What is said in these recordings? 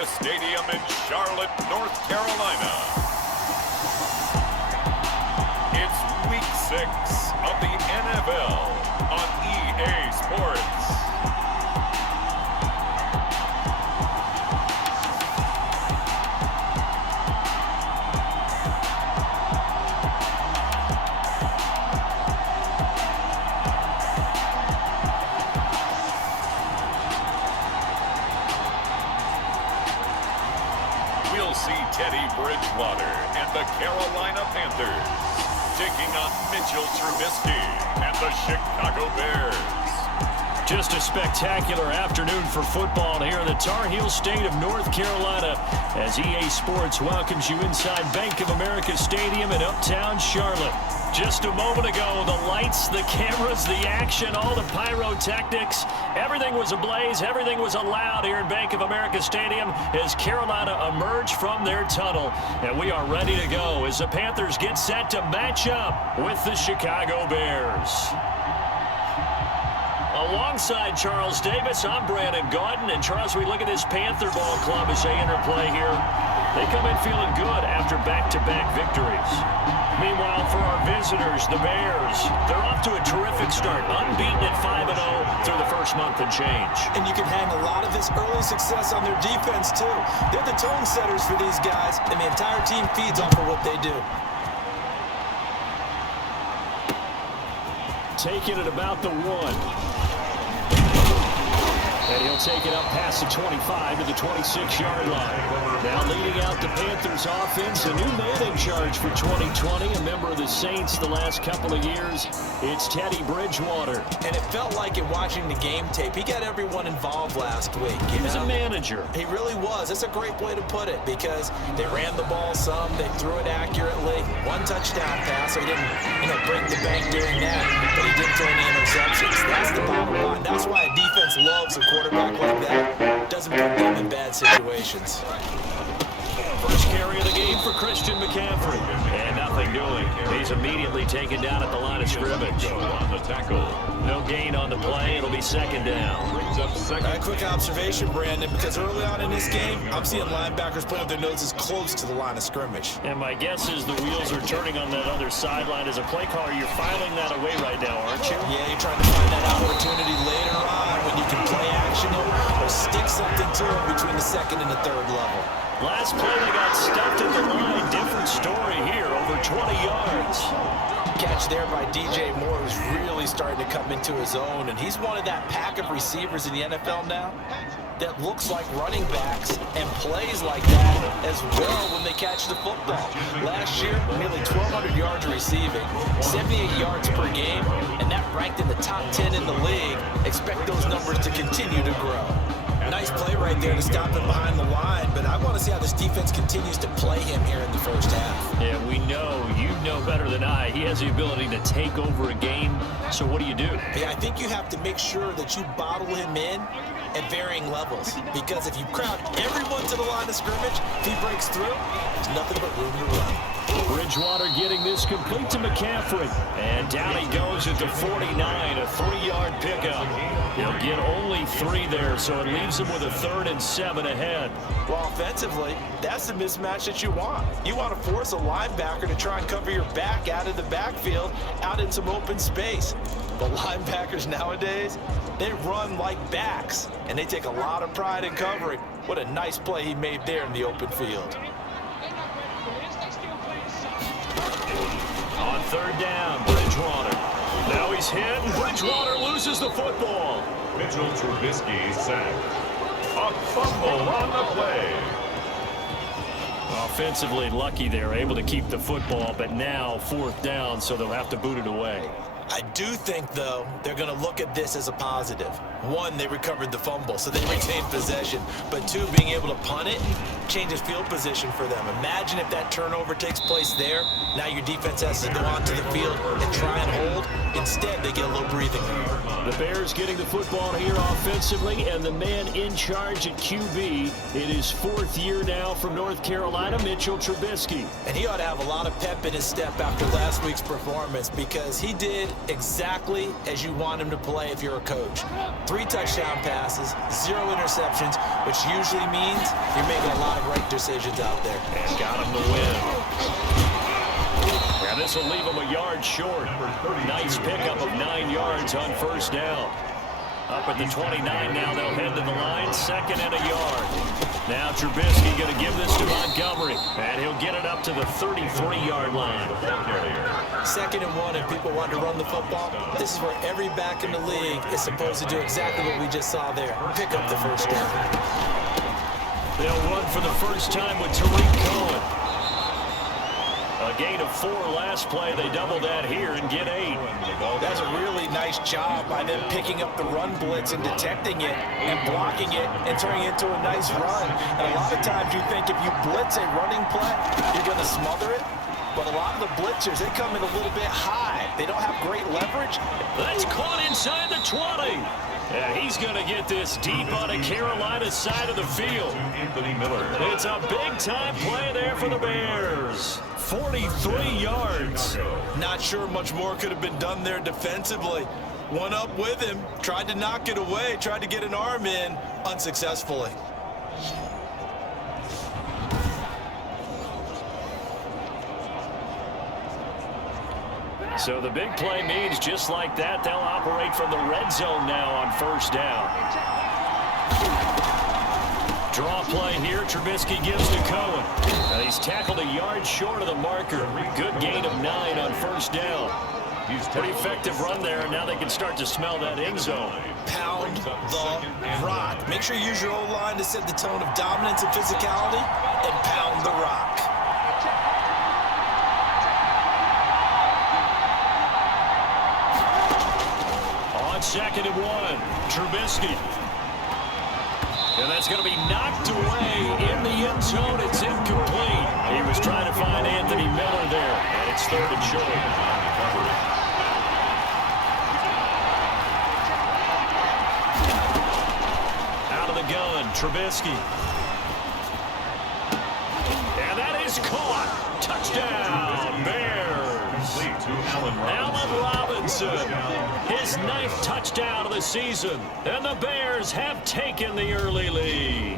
America Stadium in Charlotte, North Carolina. It's Week 6 of the NFL on EA Sports. We'll see Teddy Bridgewater and the Carolina Panthers taking on Mitchell Trubisky and the Chicago Bears. Just a spectacular afternoon for football here in the Tar Heel state of North Carolina as EA Sports welcomes you inside Bank of America Stadium in Uptown Charlotte. Just a moment ago, the lights, the cameras, the action, all the pyrotechnics, everything was ablaze, everything was allowed here in Bank of America Stadium as Carolina emerged from their tunnel. And we are ready to go as the Panthers get set to match up with the Chicago Bears. Alongside Charles Davis, I'm Brandon Gaudin. And Charles, we look at this Panther ball club as they interplay here. They come in feeling good after back-to-back victories. Meanwhile, for our visitors, the Bears, they're off to a terrific start, unbeaten at 5-0 through the first month and change. And you can hang a lot of this early success on their defense, too. They're the tone setters for these guys, and the entire team feeds off of what they do. Taking it about the 1. And he'll take it up past the 25 to the 26-yard line. Now leading out the Panthers offense, a new man in charge for 2020, a member of the Saints the last couple of years. It's Teddy Bridgewater. And it felt like in watching the game tape, he got everyone involved last week. He was a manager. He really was. That's a great way to put it because they ran the ball some, they threw it accurately. One touchdown pass, so he didn't, break the bank doing that, but he didn't throw any interceptions. That's the bottom line. That's why a defense loves a quarterback like that. Doesn't put them in bad situations. First carry of the game for Christian McCaffrey. And nothing doing. He's immediately taken down at the line of scrimmage. On the tackle. No gain on the play. It'll be second down. Brings up second. A quick observation, Brandon, because early on in this game, I'm seeing linebackers put up their noses close to the line of scrimmage. And my guess is the wheels are turning on that other sideline. As a play caller, you're filing that away right now, aren't you? Yeah, you're trying to find that opportunity later on when you can play action or stick something to them between the second and the third level. Last play, they got stuffed at the line. Different story here, over 20 yards. Catch there by DJ Moore, who's really starting to come into his own, and he's one of that pack of receivers in the NFL now that looks like running backs and plays like that as well when they catch the football. Last year, nearly 1,200 yards receiving, 78 yards per game, and that ranked in the top 10 in the league. Expect those numbers to continue to grow. Nice play right there to stop him behind the line, but I want to see how this defense continues to play him here in the first half. Yeah, we know, you know better than I, he has the ability to take over a game. So what do you do? Yeah, I think you have to make sure that you bottle him in at varying levels, because if you crowd everyone to the line of scrimmage, if he breaks through, there's nothing but room to run. Bridgewater getting this complete to McCaffrey. And down he goes at the 49, a 3-yard pickup. He'll get only 3 there, so it leaves him with a 3rd and 7 ahead. Well, offensively, that's the mismatch that you want. You want to force a linebacker to try and cover your back out of the backfield, out in some open space. But linebackers nowadays, they run like backs, and they take a lot of pride in covering. What a nice play he made there in the open field. On 3rd down, Bridgewater. Now he's hit, and Bridgewater loses the football. Mitchell Trubisky sacked. A fumble on the play. Offensively lucky they're able to keep the football, but now 4th down, so they'll have to boot it away. I do think, though, they're going to look at this as a positive. 1, they recovered the fumble, so they retained possession. But 2, being able to punt it changes field position for them. Imagine if that turnover takes place there. Now your defense has to go onto the field and try and hold. Instead, they get a little breathing room. The Bears getting the football here offensively, and the man in charge at QB. It is 4th year now from North Carolina, Mitchell Trubisky. And he ought to have a lot of pep in his step after last week's performance, because he did exactly as you want him to play if you're a coach. 3 touchdown passes, 0 interceptions, which usually means you're making a lot of right decisions out there. And got him to win. And this will leave him a yard short. Nice pickup of 9 yards on first down. Up at the 29 now, they'll head to the line, 2nd and a yard. Now Trubisky going to give this to Montgomery, and he'll get it up to the 33-yard line. 2nd and 1, and people want to run the football. This is where every back in the league is supposed to do exactly what we just saw there. Pick up the first down. They'll run for the first time with Tariq Cohen. A gain of 4 last play. They double that here and get 8. That's a really nice job by them picking up the run blitz and detecting it and blocking it and turning it into a nice run. And a lot of times you think if you blitz a running play, you're going to smother it. But a lot of the blitzers, they come in a little bit high. They don't have great leverage. That's caught inside the 20. And he's going to get this deep on the Carolina side of the field. It's a big-time play there for the Bears. 43 yards. Not sure much more could have been done there defensively. One up with him, tried to knock it away, tried to get an arm in, unsuccessfully. So the big play means just like that, they'll operate from the red zone now on first down. Draw play here. Trubisky gives to Cohen. And he's tackled a yard short of the marker. Good gain of 9 on first down. Pretty effective run there, and now they can start to smell that end zone. Pound the rock. Make sure you use your O-line to set the tone of dominance and physicality, and pound the rock. On 2nd and 1, Trubisky. And that's going to be knocked away in the end zone. It's incomplete. He was trying to find Anthony Miller there, and it's 3rd and short. Out of the gun, Trubisky. And that is caught. Touchdown, Bears. Allen Robinson, his 9th touchdown of the season, and the Bears have taken the early lead.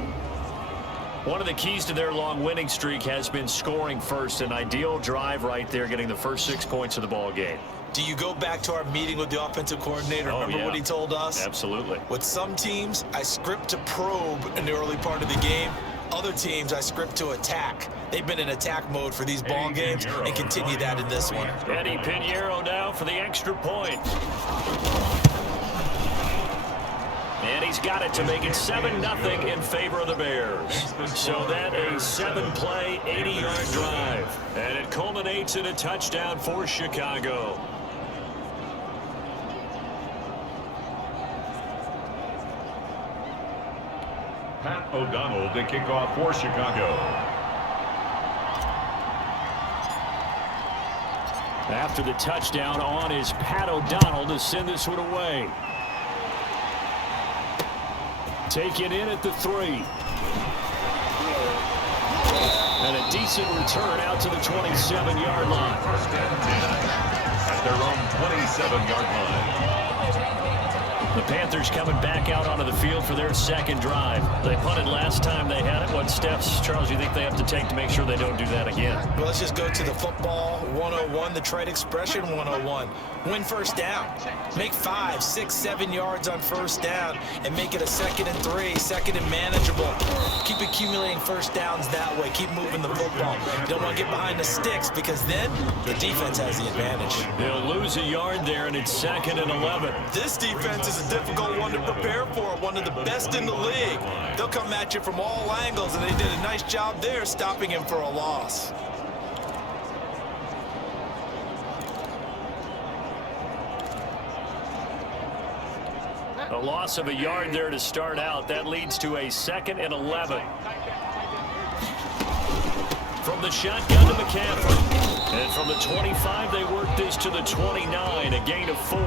One of the keys to their long winning streak has been scoring first. An ideal drive right there, getting the first 6 points of the ball game. Do you go back to our meeting with the offensive coordinator? Remember what he told us? Absolutely. With some teams, I script to probe in the early part of the game. Other teams, I script to attack. They've been in attack mode for these ball games and continue that in this one. Eddie Pinheiro now for the extra point. And he's got it to make it 7-0 in favor of the Bears. So that a 7-play, 80-yard drive. And it culminates in a touchdown for Chicago. Pat O'Donnell to kick off for Chicago. After the touchdown on is Pat O'Donnell to send this one away. Taken in at the 3. And a decent return out to the 27-yard line. At their own 27-yard line. The Panthers coming back out onto the field for their 2nd drive. They punted last time they had it. What steps, Charles, do you think they have to take to make sure they don't do that again? Well, let's just go to the football 101, the trade expression 101. Win first down. Make 5, 6, 7 yards on first down and make it a 2nd and 3, 2nd and manageable. Keep accumulating first downs that way. Keep moving the football. You don't want to get behind the sticks because then the defense has the advantage. They'll lose a yard there, and it's 2nd and 11. This defense is a difficult one to prepare for, one of the best in the league. They'll come at you from all angles, and they did a nice job there stopping him for a loss. A loss of a yard there to start out. That leads to a 2nd and 11. From the shotgun to McCaffrey. And from the 25, they work this to the 29, a gain of 4.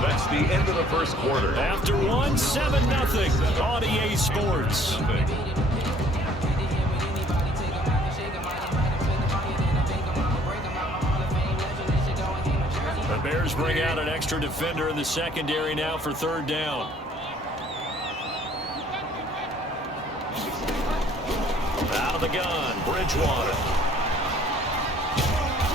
That's the end of the first quarter. After one, 7-0 on EA Sports. The Bears bring out an extra defender in the secondary now for 3rd down. Out of the gun, Bridgewater.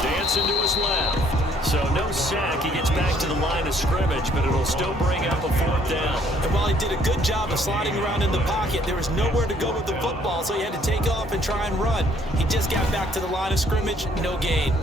Dancing to his left. So no sack. He gets back to the line of scrimmage, but it'll still bring up a 4th down. And while he did a good job of sliding around in the pocket, there was nowhere to go with the football, so he had to take off and try and run. He just got back to the line of scrimmage, no gain.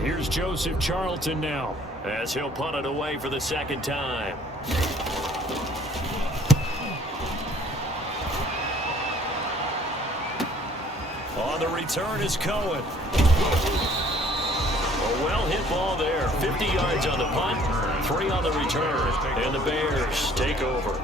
Here's Joseph Charlton now, as he'll punt it away for the 2nd time. On the return is Cohen. A well-hit ball there. 50 yards on the punt, 3 on the return, and the Bears take over.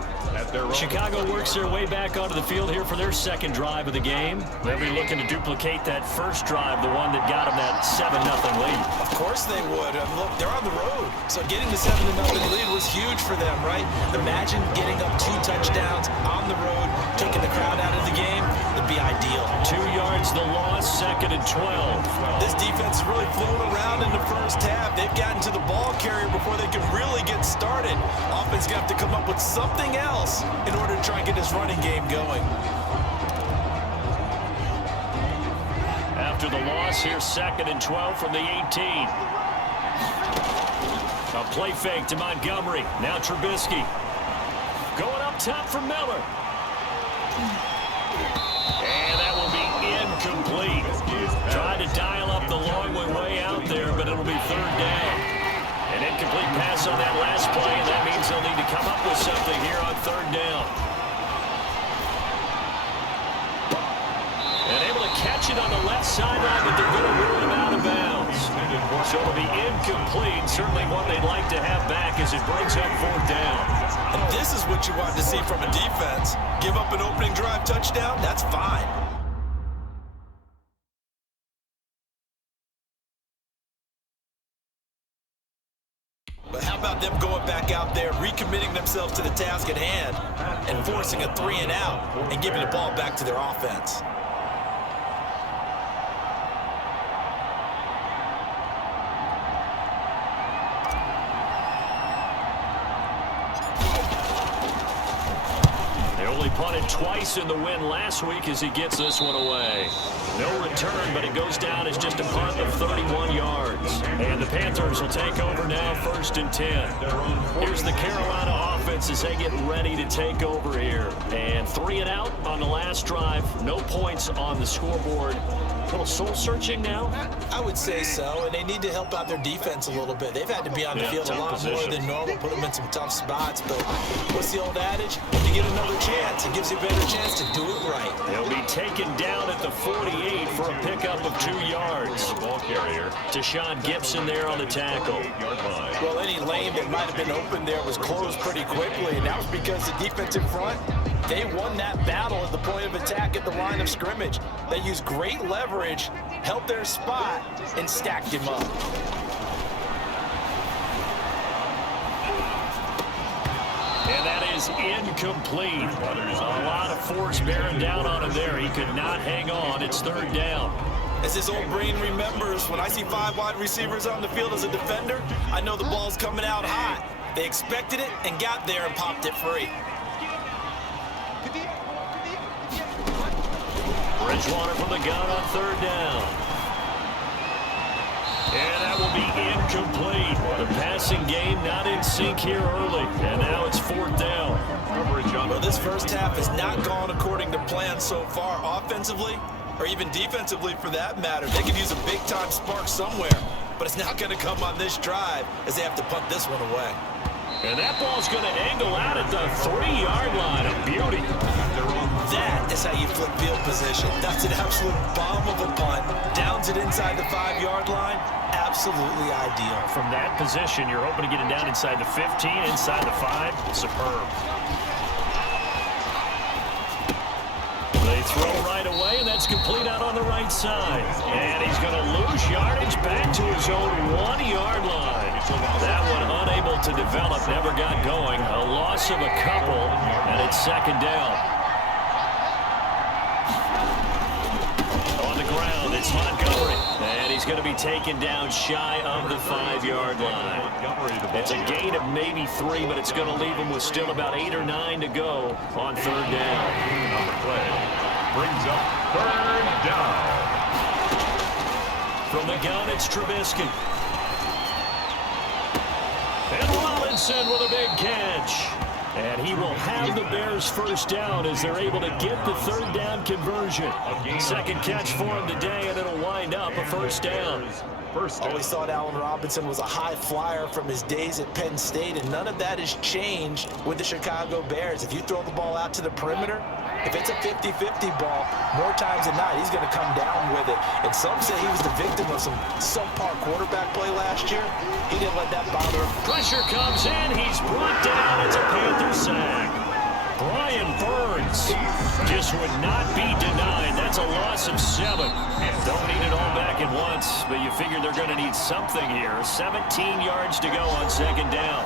Chicago works their way back onto the field here for their 2nd drive of the game. They'll be looking to duplicate that first drive, the one that got them that 7-0 lead. Of course they would. Look, they're on the road, so getting the 7-0 lead was huge for them, right? Imagine getting up 2 touchdowns on the road, taking the crowd out of the game. It'd be ideal. 2 yards the loss, 2nd and 12. This defense is really flown around in the first half. They've gotten to the ball carrier before they can really get started. Offense got to come up with something else in order to try and get this running game going. After the loss here, 2nd and 12 from the 18. A play fake to Montgomery. Now Trubisky. Going up top for Miller. And that will be incomplete. Tried to dial up the long way out there, but it'll be 3rd down. An incomplete pass on that last play, and that means they'll need to come up with something here on 3rd down. And able to catch it on the left sideline, but they're going to rule him out of bounds. So it'll be incomplete, certainly one they'd like to have back as it brings up 4th down. And this is what you want to see from a defense. Give up an opening drive touchdown, that's fine. But how about them going back out there, recommitting themselves to the task at hand, and forcing a 3-and-out, and giving the ball back to their offense? They only punted twice in the win last week as he gets this one away. No return, but it goes down as just a punt of 31 yards. And the Panthers will take over now, 1st and 10. Here's the Carolina offense as they get ready to take over here. And 3 and out on the last drive. No points on the scoreboard. A little soul-searching now? I would say so, and they need to help out their defense a little bit. They've had to be on the field a lot more than normal, put them in some tough spots. But what's the old adage? When you get another chance, it gives you a better chance to do it right. They'll be taken down at the 48 for a pickup of 2 yards. Ball carrier. Deshaun Gibson there on the tackle. Well, any lane that might have been open there was closed pretty quickly, and that was because the defensive front, they won that battle at the point of attack at the line of scrimmage. They used great leverage, held their spot, and stacked him up. And that is incomplete. A lot of force bearing down on him there. He could not hang on. It's 3rd down. As his old brain remembers, when I see 5 wide receivers on the field as a defender, I know the ball's coming out hot. They expected it and got there and popped it free. Bridgewater from the gun on 3rd down. And that will be incomplete. The passing game not in sync here early. And now it's 4th down. Well, this first half has not gone according to plan so far offensively, or even defensively for that matter. They could use a big-time spark somewhere, but it's not going to come on this drive as they have to punt this one away. And that ball's going to angle out at the 3-yard line. A beauty. That is how you flip field position. That's an absolute bomb of a punt. Downs it inside the 5-yard line. Absolutely ideal. From that position, you're hoping to get it down inside the 15, inside the 5. Superb. They throw right away, and that's complete out on the right side. And he's going to lose yardage back to his own 1-yard line. That one unable to develop, never got going. A loss of a couple, and it's second down. On the ground, it's Montgomery. And he's going to be taken down shy of the 5-yard line. It's a gain of maybe 3, but it's going to leave him with still about 8 or 9 to go on third down. Brings up third down. From the gun, it's Trubisky. And Robinson with a big catch. And he will have the Bears first down as they're able to get the third down conversion. Second catch for him today, and it'll wind up a first down. Always thought Allen Robinson was a high flyer from his days at Penn State, and none of that has changed with the Chicago Bears. If you throw the ball out to the perimeter, if it's a 50-50 ball, more times than not, he's going to come down with it. And some say he was the victim of some subpar quarterback play last year. He didn't let that bother him. Pressure comes in. He's brought down. It's a Panther sack. Brian Burns just would not be denied. That's a loss of 7. Don't need it all back at once, but you figure they're going to need something here. 17 yards to go on second down.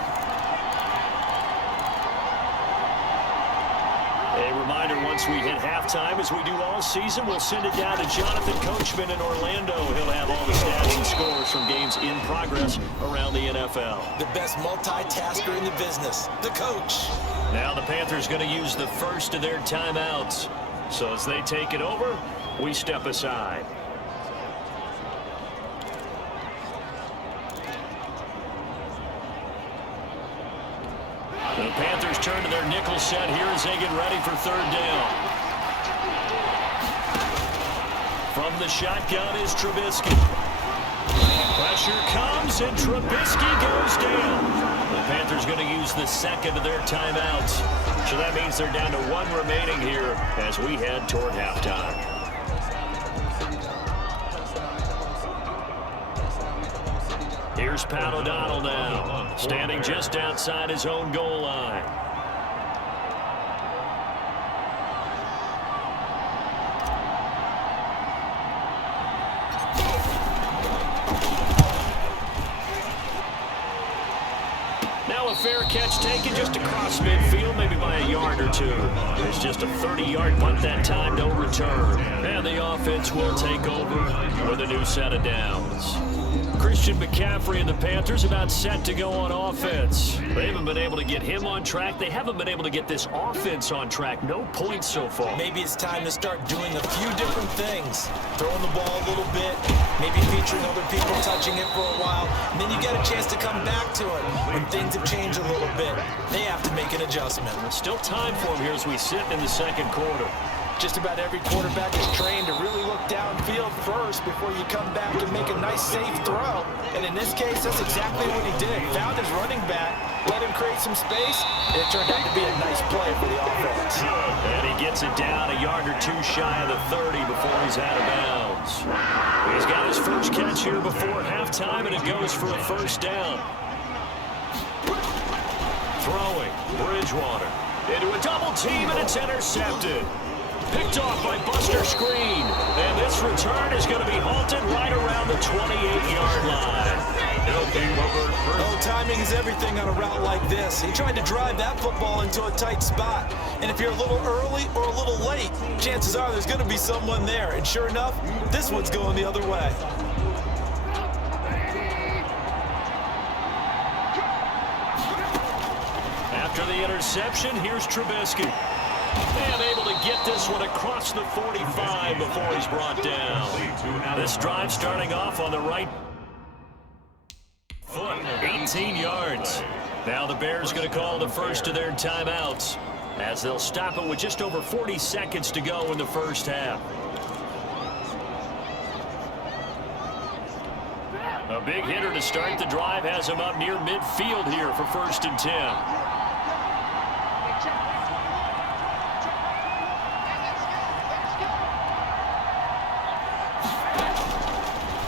A reminder, once we hit halftime, as we do all season, we'll send it down to Jonathan Coachman in Orlando. He'll have all the stats and scores from games in progress around the NFL. The best multitasker in the business, the coach. Now the Panthers going to use the first of their timeouts. So as they take it over, we step aside. The Panthers turn to their nickel set here as they get ready for third down. From the shotgun is Trubisky. Pressure comes, and Trubisky goes down. The Panthers going to use the second of their timeouts. So that means they're down to 1 remaining here as we head toward halftime. Here's Pat O'Donnell now, standing just outside his own goal line. Now a fair catch taken just across midfield, maybe by a yard or 2. It's just a 30-yard punt that time, no return. And the offense will take over with a new set of downs. Christian McCaffrey and the Panthers about set to go on offense. They haven't been able to get him on track. They haven't been able to get this offense on track. No points so far. Maybe it's time to start doing a few different things. Throwing the ball a little bit, maybe featuring other people touching it for a while, and then you get a chance to come back to it when things have changed a little bit. They have to make an adjustment. There's still time for him here as we sit in the second quarter. Just about every quarterback is trained to really look downfield first before you come back and make a nice, safe throw. And in this case, that's exactly what he did. Found his running back, let him create some space, and it turned out to be a nice play for the offense. And he gets it down a yard or 2 shy of the 30 before he's out of bounds. He's got his first catch here before halftime, and it goes for a first down. Throwing, Bridgewater into a double team, and it's intercepted. Picked off by Buster Screen. And this return is going to be halted right around the 28-yard line. Oh, timing is everything on a route like this. He tried to drive that football into a tight spot. And if you're a little early or a little late, chances are there's going to be someone there. And sure enough, this one's going the other way. After the interception, here's Trubisky. And able to get this one across the 45 before he's brought down. This drive starting off on the right foot, 18 yards. Now the Bears going to call the first of their timeouts as they'll stop it with just over 40 seconds to go in the first half. A big hitter to start the drive has him up near midfield here for 1st and 10.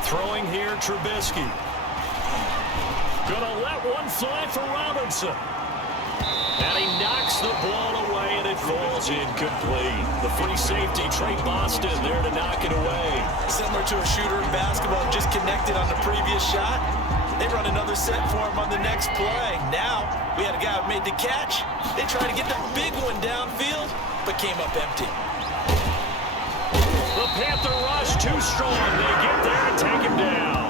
Throwing here, Trubisky. Gonna let one fly for Robinson. And he knocks the ball away, and it falls incomplete. The free safety, Trey Boston, there to knock it away. Similar to a shooter in basketball, just connected on the previous shot. They run another set for him on the next play. Now, we had a guy who made the catch. They tried to get the big one downfield, but came up empty. The Panther rush too strong. They get there and take him down.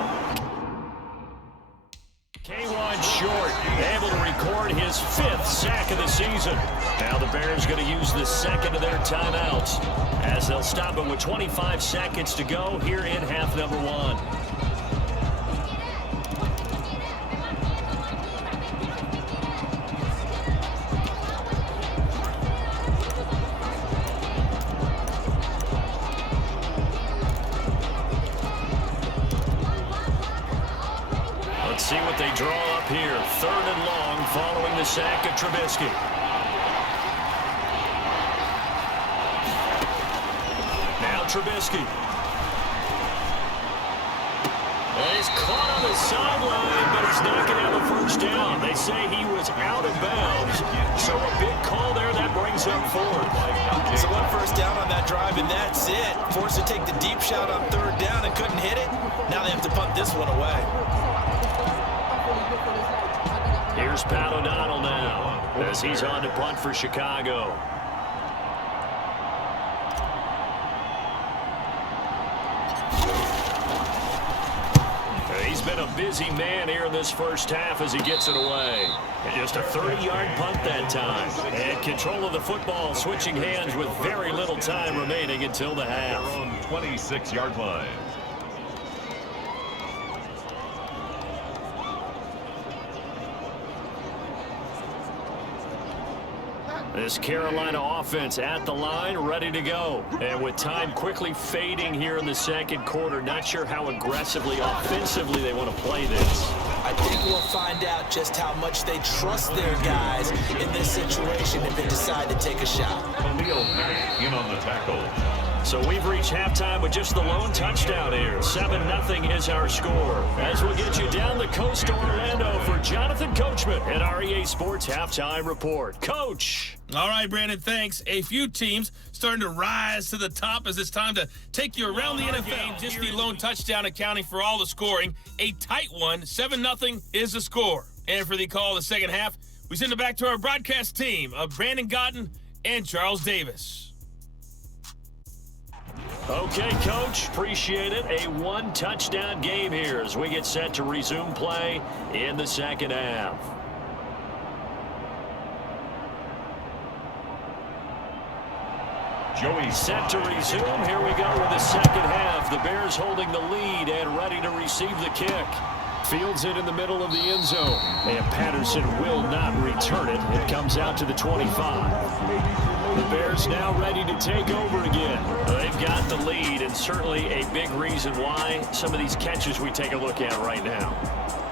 K1 short, able to record his 5th sack of the season. Now the Bears going to use the second of their timeouts as they'll stop it with 25 seconds to go here in half number 1. See what they draw up here. 3rd and long following the sack of Trubisky. Now Trubisky. And he's caught on the sideline, but he's not going to have a 1st down. They say he was out of bounds. So a big call there that brings up 4th. So 1 1st down on that drive, and that's it. Forced to take the deep shot on 3rd down and couldn't hit it. Now they have to punt this one away. Here's Pat O'Donnell now as he's on to punt for Chicago. He's been a busy man here in this 1st half as he gets it away. And just a 30-yard punt that time. And control of the football switching hands with very little time remaining until the half. 26-yard line. This Carolina offense at the line, ready to go. And with time quickly fading here in the 2nd quarter, not sure how aggressively, offensively they want to play this. I think we'll find out just how much they trust their guys in this situation if they decide to take a shot. Khalil Mack in on the tackle. So we've reached halftime with just the lone touchdown here. 7-0 is our score. As we'll get you down the coast to Orlando for Jonathan Coachman at our EA Sports Halftime Report. Coach. All right, Brandon, thanks. A few teams starting to rise to the top as it's time to take you around the NFL. Just the lone touchdown accounting for all the scoring. A tight one. 7-0 is the score. And for the call of the 2nd half, we send it back to our broadcast team of Brandon Godden and Charles Davis. Okay, Coach, appreciate it. A 1-touchdown game here as we get set to resume play in the 2nd half. Joey set to resume. Here we go with the 2nd half. The Bears holding the lead and ready to receive the kick. Fields it in the middle of the end zone. And Patterson will not return it. It comes out to the 25. The Bears now ready to take over again. They've got the lead, and certainly a big reason why some of these catches we take a look at right now.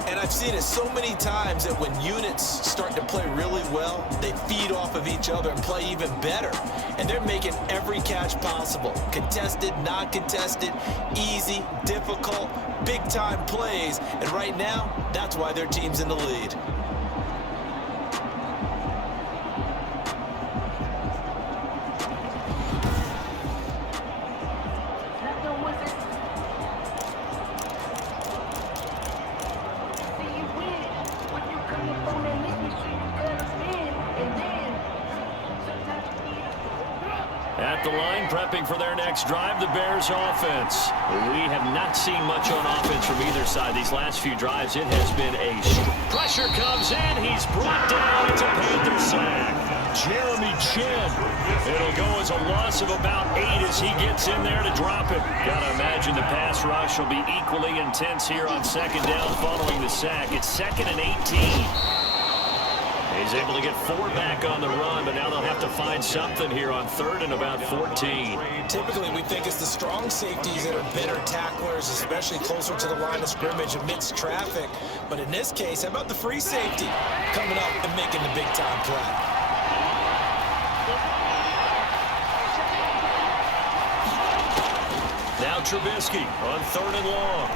And I've seen it so many times that when units start to play really well, they feed off of each other and play even better. And they're making every catch possible. Contested, non-contested, easy, difficult, big-time plays. And right now, that's why their team's in the lead. At the line, prepping for their next drive, the Bears offense. We have not seen much on offense from either side these last few drives. It has been a pressure comes in. He's brought down. It's a Panther sack. Jeremy Chin. It'll go as a loss of about 8 as he gets in there to drop it. Got to imagine the pass rush will be equally intense here on 2nd down following the sack. It's 2nd and 18. He's able to get 4 back on the run, but now they'll have to find something here on 3rd and about 14. Typically, we think it's the strong safeties that are better tacklers, especially closer to the line of scrimmage amidst traffic. But in this case, how about the free safety coming up and making the big-time play? Now Trubisky on 3rd and long.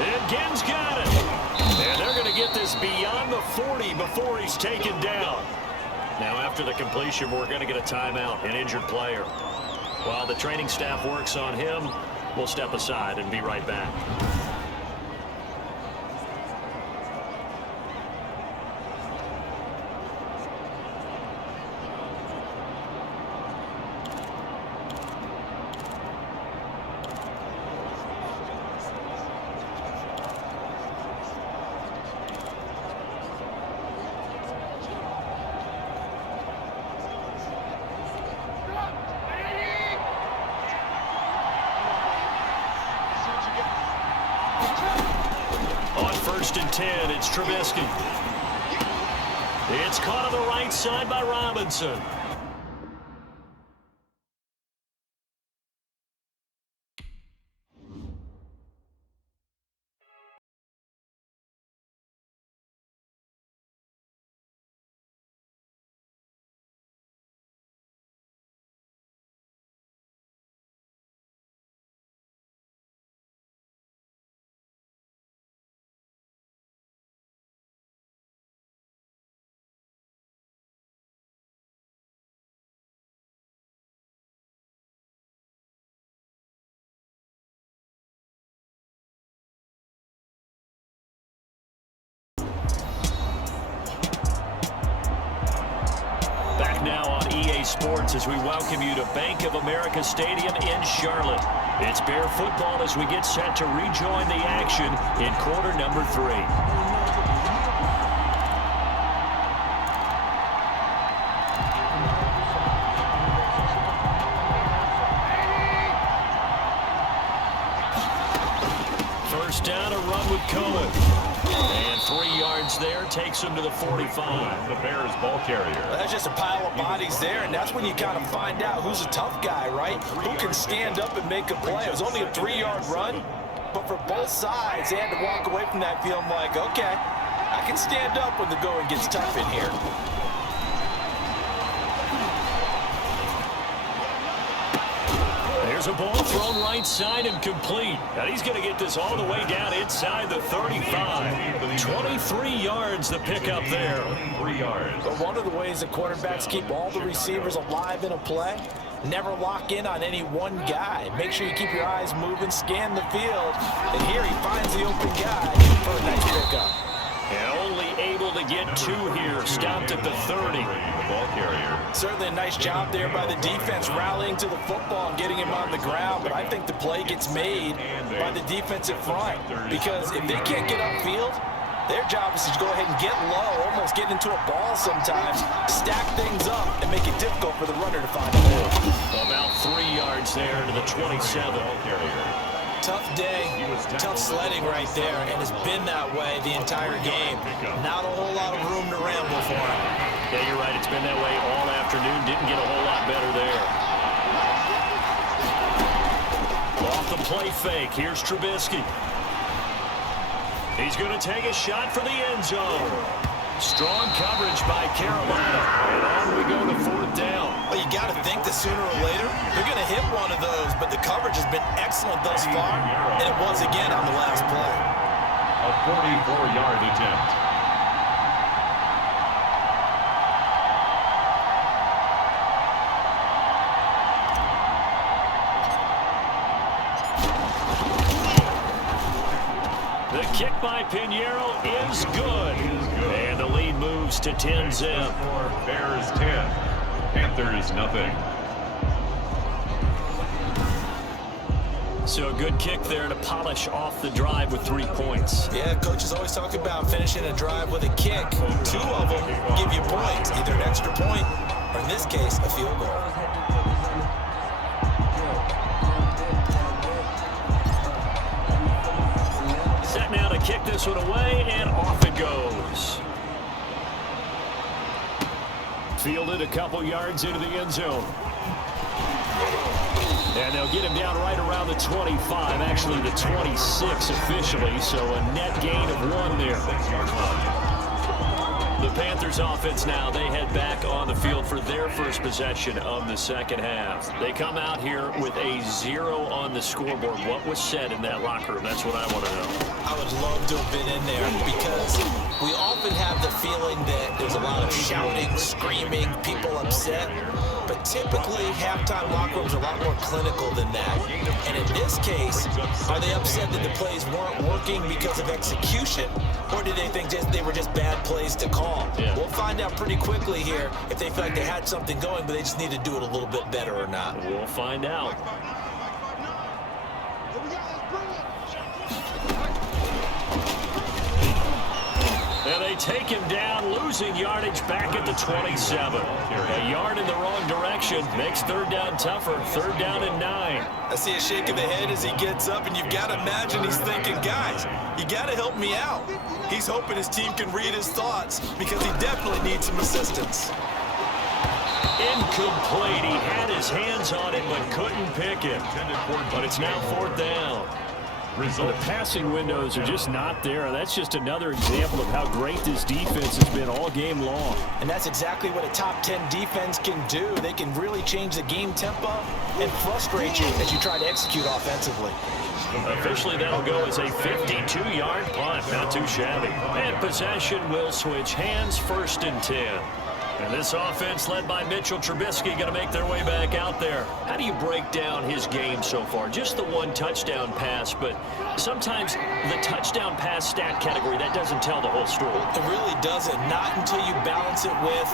And Ginn's got it. And they're going to get this beyond the 40 before he's taken down. Now after the completion, we're going to get a timeout, an injured player. While the training staff works on him, we'll step aside and be right back. On 1st and 10, it's Trubisky. It's caught on the right side by Robinson. Now on EA Sports as we welcome you to Bank of America Stadium in Charlotte. It's Bear football as we get set to rejoin the action in quarter number 3. First down, a run with Cohen. And 3 yards there takes him to the 45. The Bears ball carrier. That's just a pile of bodies there, and that's when you kind of find out who's a tough guy, right? Who can stand up and make a play. It was only a 3-yard run, but for both sides, they had to walk away from that feeling like, okay, I can stand up when the going gets tough in here. There's a ball thrown right side and complete. And he's going to get this all the way down inside the 35. 23 yards the pickup there. 3 yards. But one of the ways that quarterbacks keep all the receivers alive in a play, never lock in on any one guy. Make sure you keep your eyes moving, scan the field. And here he finds the open guy for a nice pickup. And only able to get 2 here. Stopped at the 30. The ball carrier. Certainly a nice job there by the defense rallying to the football and getting him on the ground. But I think the play gets made by the defensive front. Because if they can't get upfield, their job is to go ahead and get low, almost get into a ball sometimes, stack things up, and make it difficult for the runner to find a hole. About 3 yards there to the 27. Ball carrier. Tough day, tough sledding right there, and it's been that way the entire game. Not a whole lot of room to ramble for him. Yeah, you're right. It's been that way all afternoon. Didn't get a whole lot better there. Off the play fake. Here's Trubisky. He's going to take a shot for the end zone. Strong coverage by Carolina. And on we go to 4th down. Well, you got to think that sooner or later, they're going to hit one of those, but the coverage has been excellent thus far, and it was again on the last play. A 44-yard attempt. The kick by Pinheiro is good. And the lead moves to 10-zip. Bears 10, Panthers nothing. So a good kick there to polish off the drive with 3 points. Yeah, coaches always talk about finishing a drive with a kick. 2 of them give you points, either an extra point or in this case, a field goal. Set now to kick this one away, and off it goes. Fielded a couple yards into the end zone. And they'll get him down right around the 25, actually the 26 officially, so a net gain of 1 there. The Panthers offense now, they head back on the field for their first possession of the second half. They come out here with a 0 on the scoreboard. What was said in that locker room? That's what I want to know. I would love to have been in there because we often have the feeling that there's a lot of shouting, screaming, people upset. But typically, halftime locker rooms are a lot more clinical than that. And in this case, are they upset that the plays weren't working because of execution? Or do they think they were just bad plays to call? Yeah. We'll find out pretty quickly here if they feel like they had something going, but they just need to do it a little bit better or not. We'll find out. And they take him down, losing yardage back at the 27. A yard in the wrong direction makes third down tougher. Third down and 9. I see a shake of the head as he gets up, and you've got to imagine he's thinking, guys, you got to help me out. He's hoping his team can read his thoughts because he definitely needs some assistance. Incomplete. He had his hands on it but couldn't pick it. But it's now fourth down. The passing windows are just not there. That's just another example of how great this defense has been all game long. And that's exactly what a top 10 defense can do. They can really change the game tempo and frustrate you as you try to execute offensively. Officially, that'll go as a 52-yard punt. Not too shabby. And possession will switch hands, 1st and 10. And this offense led by Mitchell Trubisky going to make their way back out there. How do you break down his game so far? Just the 1 touchdown pass, but sometimes the touchdown pass stat category, that doesn't tell the whole story. It really doesn't. Not until you balance it with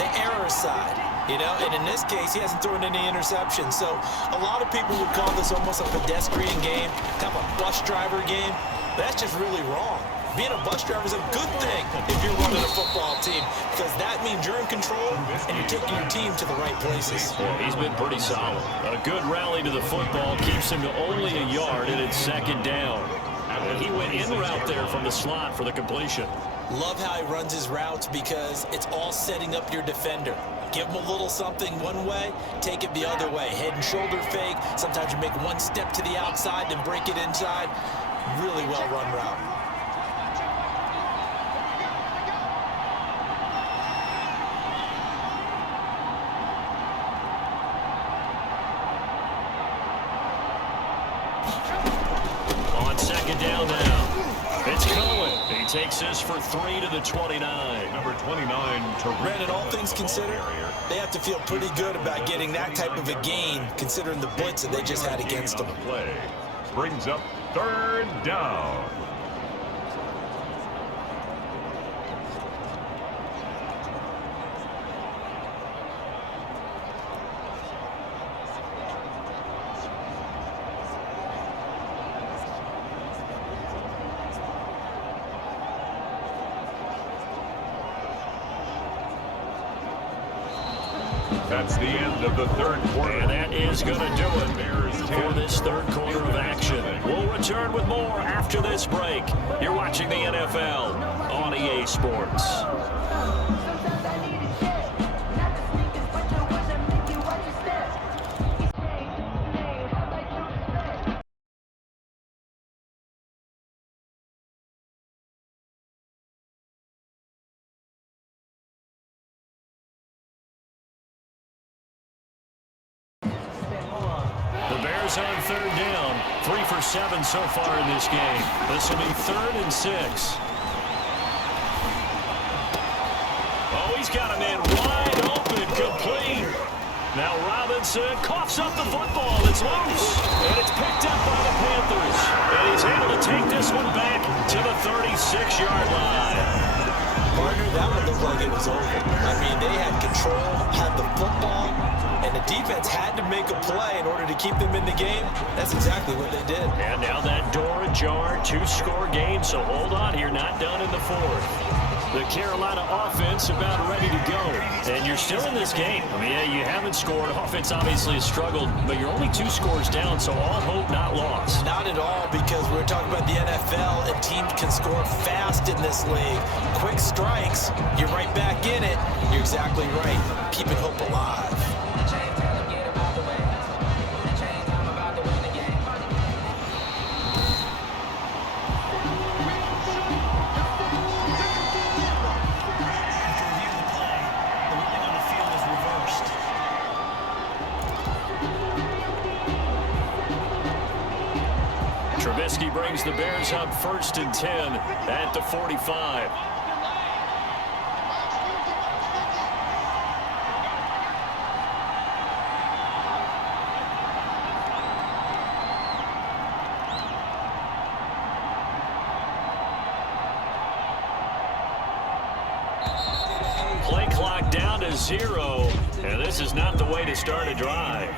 the error side. You know, and in this case, he hasn't thrown any interceptions. So a lot of people would call this almost a pedestrian game, kind of a bus driver game. But that's just really wrong. Being a bus driver is a good thing if you're running a football team because that means you're in control and you're taking your team to the right places. Yeah, he's been pretty solid. A good rally to the football keeps him to only a yard, and it's 2nd down. He went in route there from the slot for the completion. Love how he runs his routes because it's all setting up your defender. Give him a little something one way, take it the other way. Head and shoulder fake. Sometimes you make one step to the outside, then break it inside. Really well run route. On 2nd down now, it's Cohen. He takes this for 3 to the 29. Number 29, Brandon, all things considered, they have to feel pretty good about getting that type of a gain, considering the blitz that they just had against them. play brings up 3rd down. That's the end of the 3rd quarter. And that is going to do it for this 3rd quarter of action. We'll return with more after this break. You're watching the NFL on EA Sports. On 3rd down, 3 for 7 so far in this game. This will be 3rd and 6. Oh, he's got a man wide open, complete. Now Robinson coughs up the football. It's loose, and it's picked up by the Panthers. And he's able to take this one back to the 36-yard line. Partner, that one looked like it was over. I mean, they had control, had the football, and the defense had to make a play in order to keep them in the game. That's exactly what they did. And now that door ajar, 2-score game, so hold on here, not done in the 4th. The Carolina offense about ready to go. And you're still in this game. I mean, yeah, you haven't scored. Offense obviously has struggled, but you're only 2 scores down, so all hope not lost. Not at all, because we're talking about the NFL, and teams can score fast in this league. Quick strikes, you're right back in it. You're exactly right. Keeping hope alive. Trubisky brings the Bears up 1st and 10 at the 45. Play clock down to 0, and this is not the way to start a drive.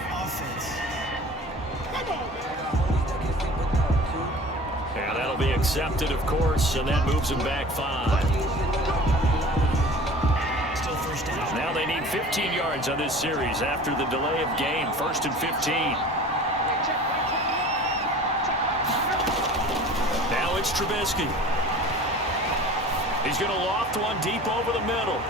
And that'll be accepted, of course, and that moves them back 5. Now they need 15 yards on this series after the delay of game. 1st and 15. Now it's Trubisky. He's going to loft one deep over the middle.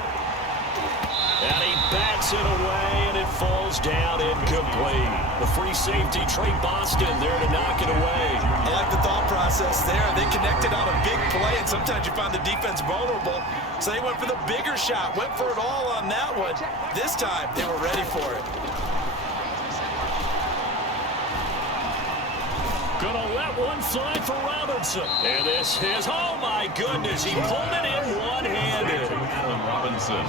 And he bats it away, and it falls down incomplete. The free safety, Trey Boston, there to knock it away. I like the thought process there. They connected on a big play, and sometimes you find the defense vulnerable. So they went for the bigger shot, went for it all on that one. This time, they were ready for it. Gonna let one fly for Robinson. And this is, oh my goodness, he pulled it in one-handed.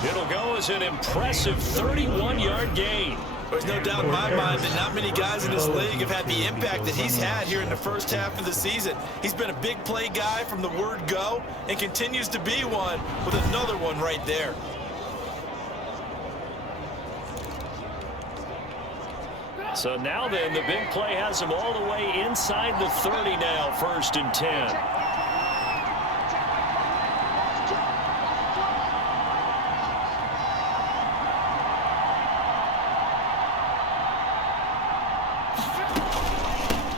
It'll go as an impressive 31-yard gain. There's no doubt in my mind that not many guys in this league have had the impact that he's had here in the first half of the season. He's been a big play guy from the word go and continues to be one with another one right there. So now then, the big play has him all the way inside the 30 now, 1st and 10.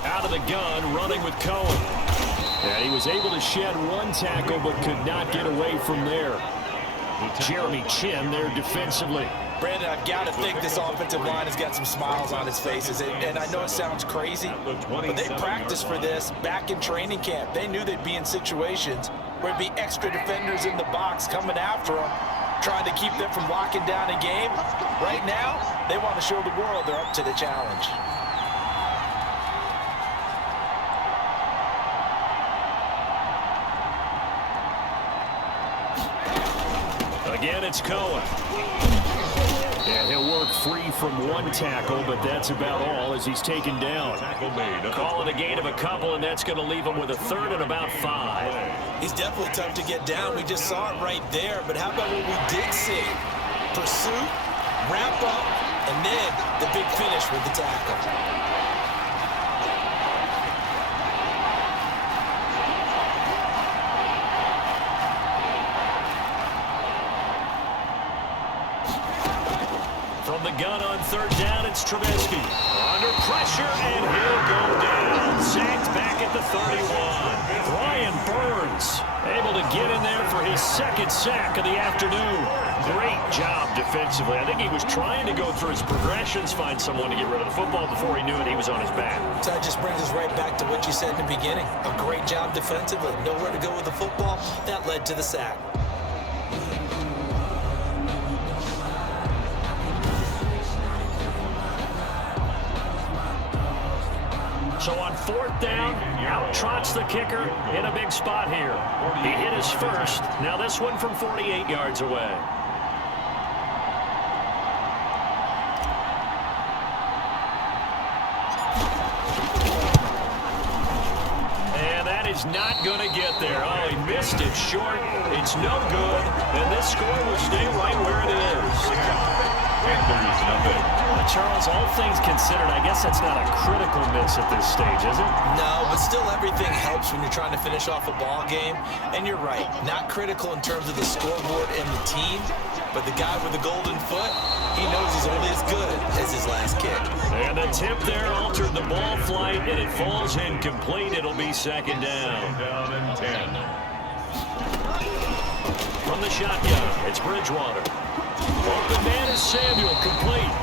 Out of the gun, running with Cohen. And he was able to shed one tackle, but could not get away from there. Jeremy Chin there defensively. Brandon, I've got to think this offensive line has got some smiles on its faces. And I know it sounds crazy, but they practiced for this back in training camp. They knew they'd be in situations where it'd be extra defenders in the box coming after them, trying to keep them from locking down a game. Right now, they want to show the world they're up to the challenge. Again, it's Cohen. And he'll work free from one tackle, but that's about all as he's taken down. Call it a gain of a couple, and that's going to leave him with a 3rd and about 5. He's definitely tough to get down. We just saw it right there. But how about what we did see? Pursuit, wrap up, and then the big finish with the tackle. From the gun on 3rd down, it's Trubisky. Under pressure, and he'll go down. Sacked back at the 31. Brian Burns able to get in there for his 2nd sack of the afternoon. Great job defensively. I think he was trying to go through his progressions, find someone to get rid of the football. Before he knew it, he was on his back. So that just brings us right back to what you said in the beginning. A great job defensively. Nowhere to go with the football. That led to the sack. So on 4th down, out trots the kicker in a big spot here. He hit his first. Now this one from 48 yards away. And that is not going to get there. Oh, he missed it short. It's no good. And this score will stay right where it is. Panthers nothing. Charles, all things considered, I guess that's not a critical miss at this stage, is it? No, but still everything helps when you're trying to finish off a ball game. And you're right, not critical in terms of the scoreboard and the team, but the guy with the golden foot, he knows he's only as good as his last kick. And the tip there altered the ball flight, and it falls incomplete. It'll be second down. Down and 10. From the shotgun, it's Bridgewater. Open man is Samuel, complete.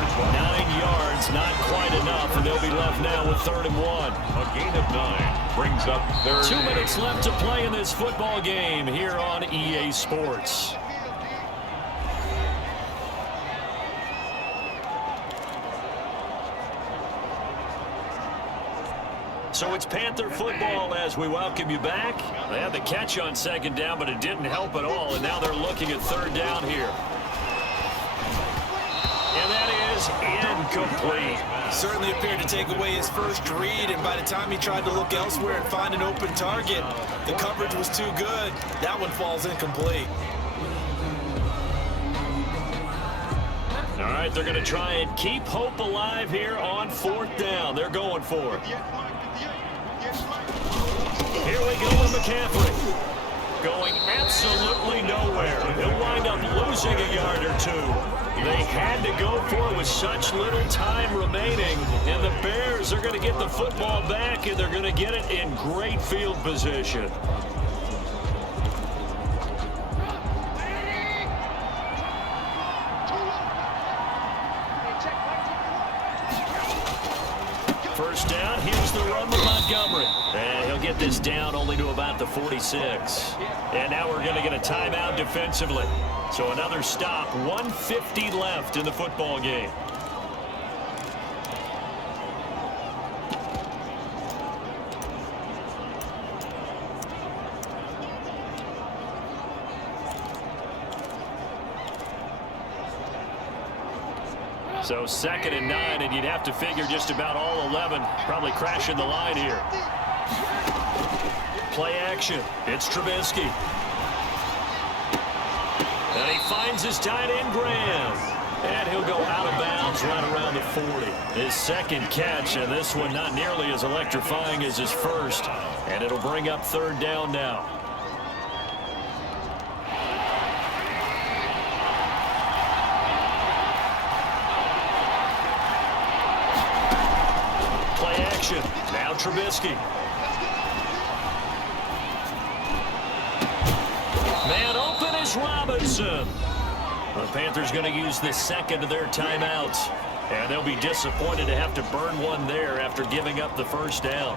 9 yards, not quite enough, and they'll be left now with 3rd and 1. A gain of 9 brings up 3rd. 2 minutes left to play in this football game here on EA Sports. So it's Panther football as we welcome you back. They had the catch on 2nd down, but it didn't help at all, and now they're looking at 3rd down here. And that is incomplete. Certainly appeared to take away his first read, and by the time he tried to look elsewhere and find an open target, the coverage was too good. That one falls incomplete. All right, they're going to try and keep hope alive here on 4th down. They're going for it. Here we go with McCaffrey. Going absolutely nowhere. He'll wind up losing a yard or 2. They had to go for it with such little time remaining. And the Bears are going to get the football back, and they're going to get it in great field position. First down, here's the run with Montgomery. And he'll get this down only to about the 46. And now we're going to get a timeout defensively. So another stop, 1:50 left in the football game. So 2nd and 9, and you'd have to figure just about all 11 probably crashing the line here. Play action. It's Trubisky. And he finds his tight end, Graham. And he'll go out of bounds right around the 40. His 2nd catch, and this one not nearly as electrifying as his first. And it'll bring up 3rd down now. Now Trubisky. Man open is Robinson. The Panthers going to use the 2nd of their timeouts. And they'll be disappointed to have to burn one there after giving up the 1st down.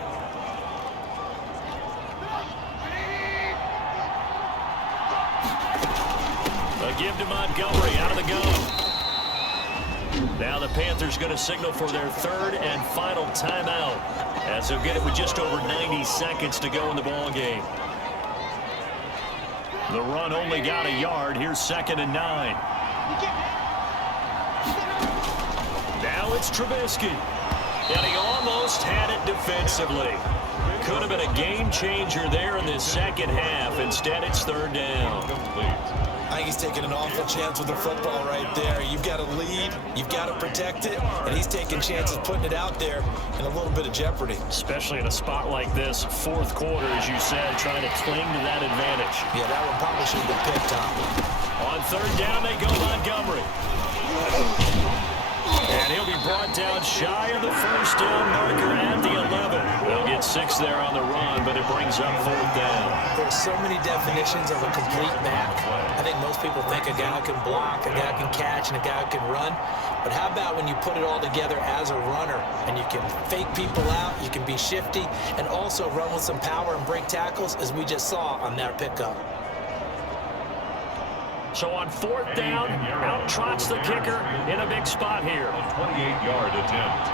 A give to Montgomery out of the gun. Now the Panthers going to signal for their 3rd and final timeout as they'll get it with just over 90 seconds to go in the ball game. The run only got a yard. Here's 2nd and 9. Now it's Trubisky. And he almost had it defensively. Could have been a game changer there in this 2nd half. Instead, it's 3rd down. I think he's taking an awful chance with the football right there. You've got to lead, you've got to protect it, and he's taking chances putting it out there in a little bit of jeopardy. Especially in a spot like this, 4th quarter, as you said, trying to cling to that advantage. Yeah, that one probably should have been picked up. On 3rd down, they go Montgomery. And he'll be brought down shy of the 1st down marker at the 11. They'll get 6 there on the run, but it brings up 4th down. There's so many definitions of a complete back. I think most people think a guy can block, a guy can catch, and a guy can run. But how about when you put it all together as a runner, and you can fake people out, you can be shifty, and also run with some power and break tackles, as we just saw on that pickup. So on 4th down, out trots the kicker in a big spot here. A 28-yard attempt.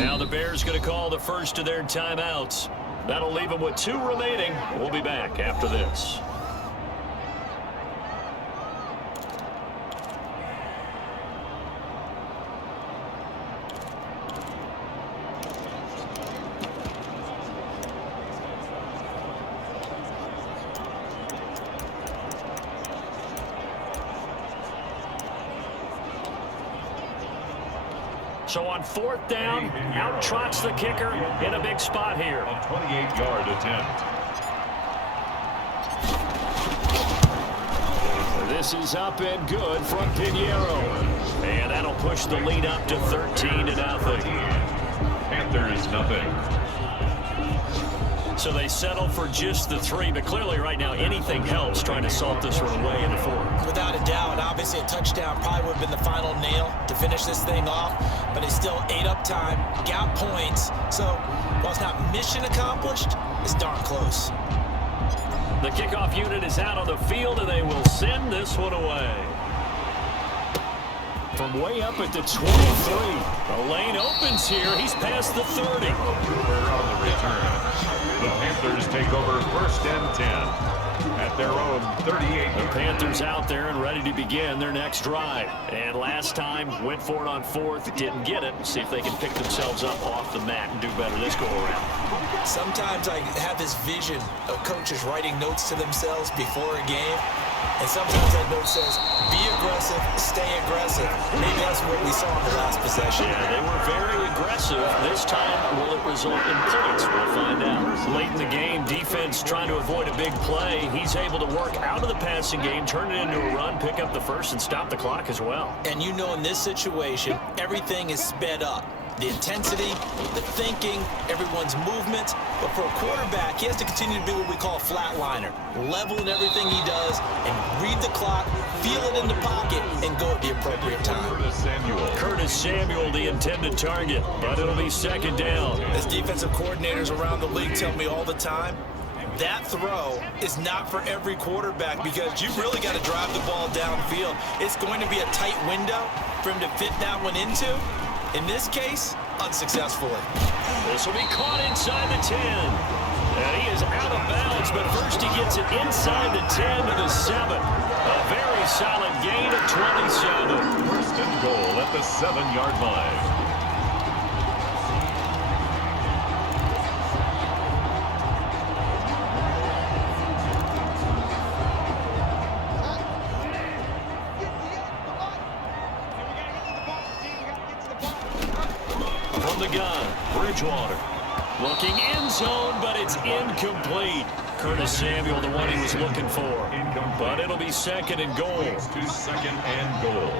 Now the Bears going to call the first of their timeouts. That'll leave them with 2 remaining. We'll be back after this. So on 4th down, out trots the kicker in a big spot here. A 28-yard attempt. This is up and good from Pinheiro. And that'll push the lead up to 13-0. Panthers nothing. So they settle for just the 3, but clearly right now anything helps trying to salt this one away in the 4th. Without a doubt, obviously a touchdown probably would have been the final nail to finish this thing off, but it's still ate up time, got points, so while it's not mission accomplished, it's darn close. The kickoff unit is out on the field, and they will send this one away. From way up at the 23. The lane opens here. He's past the 30. On the return. The Panthers take over 1st and 10 at their own 38. The Panthers out there and ready to begin their next drive. And last time, went for it on 4th, didn't get it. See if they can pick themselves up off the mat and do better this go-around. Sometimes I have this vision of coaches writing notes to themselves before a game. And sometimes that note says, be aggressive, stay aggressive. Maybe that's what we saw in the last possession. Yeah, they were very aggressive. This time, will it result in points? We'll find out. Late in the game, defense trying to avoid a big play. He's able to work out of the passing game, turn it into a run, pick up the first, and stop the clock as well. And you know in this situation, everything is sped up. The intensity, the thinking, everyone's movement. But for a quarterback, he has to continue to be what we call a flatliner. Level in everything he does and read the clock, feel it in the pocket, and go at the appropriate time. Curtis Samuel, the intended target, but it'll be 2nd down. As defensive coordinators around the league tell me all the time, that throw is not for every quarterback because you really got to drive the ball downfield. It's going to be a tight window for him to fit that one into. In this case, unsuccessfully. This will be caught inside the 10. And he is out of bounds, but first he gets it inside the 10 to the 7. A very solid gain of 27. 1st and goal at the 7-yard line. From the gun, Bridgewater. Looking end zone, but it's incomplete. Curtis Samuel, the one he was looking for. But it'll be 2nd and goal. To 2nd and goal.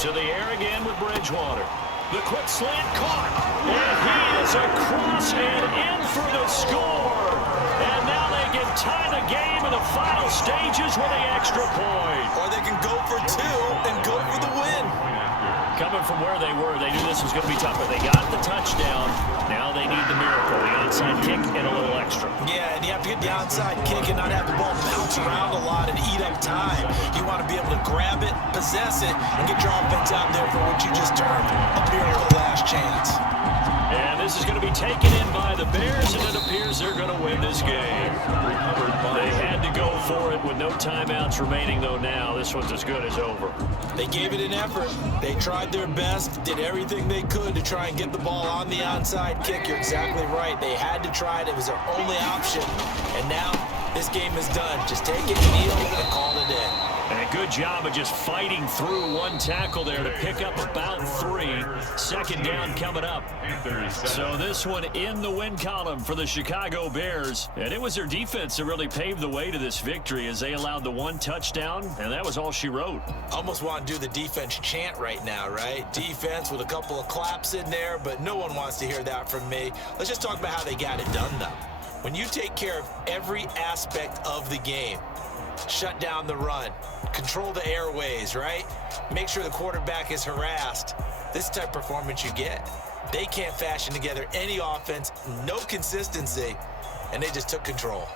To the air again with Bridgewater. The quick slant caught. And he is across and in for the score. And now they can tie the game in the final stages with the extra point. Or they can go for 2 and go for the win. Coming from where they were, they knew this was going to be tough, but they got the touchdown. Now they need the miracle, the onside kick and a little extra. Yeah, and you have to get the onside kick and not have the ball bounce around a lot and eat up time. You want to be able to grab it, possess it, and get your offense out there for what you just termed a miracle last chance. And this is going to be taken in by the Bears, and it appears they're going to win this game. They had to go for it with no timeouts remaining, though now. This one's as good as over. They gave it an effort. They tried their best, did everything they could to try and get the ball on the onside kick. You're exactly right. They had to try it. It was their only option. And now this game is done. Just take it, kneel, and call it a day. And a good job of just fighting through one tackle there to pick up about 3. 2nd down coming up. So this one in the win column for the Chicago Bears. And it was their defense that really paved the way to this victory as they allowed the 1 touchdown, and that was all she wrote. Almost want to do the defense chant right now, right? Defense with a couple of claps in there, but no one wants to hear that from me. Let's just talk about how they got it done, though. When you take care of every aspect of the game, shut down the run, control the airways, right? Make sure the quarterback is harassed. This type of performance you get. They can't fashion together any offense, no consistency, and they just took control.